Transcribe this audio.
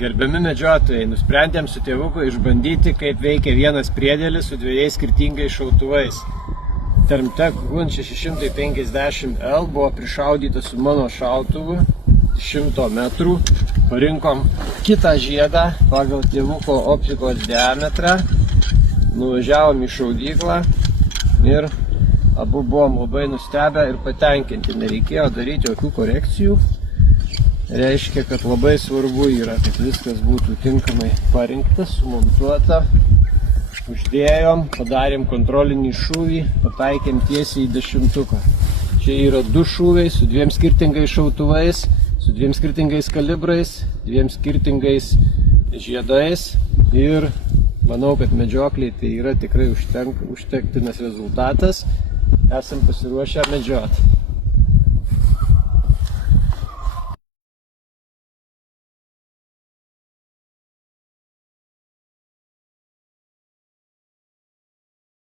Gerbiami medžiotojai, nusprendėm su tėvuku išbandyti, kaip veikia vienas priedėlis su dviejais skirtingais šautuvais. Termtek GUN 650L buvo prišaudytas su mano šautuvu 100 metrų. Parinkom kitą žiedą pagal tėvuko optikos diametrą. Nuvažiavom į šaudyklą ir abu buvom labai nustebę ir patenkinti. Nereikėjo daryti jokių korekcijų. Reiškia, kad labai svarbu yra, kad viskas būtų tinkamai parinktas, sumontuota. Uždėjom, padarėm kontrolinį šūvį, pataikėm tiesiai į 10. Čia yra 2 šūviai su 2 skirtingais šautuvais, su 2 skirtingais kalibrais, 2 skirtingais žiedais ir manau, kad medžiokliai tai yra tikrai užtektinas rezultatas. Esam pasiruošę medžioti.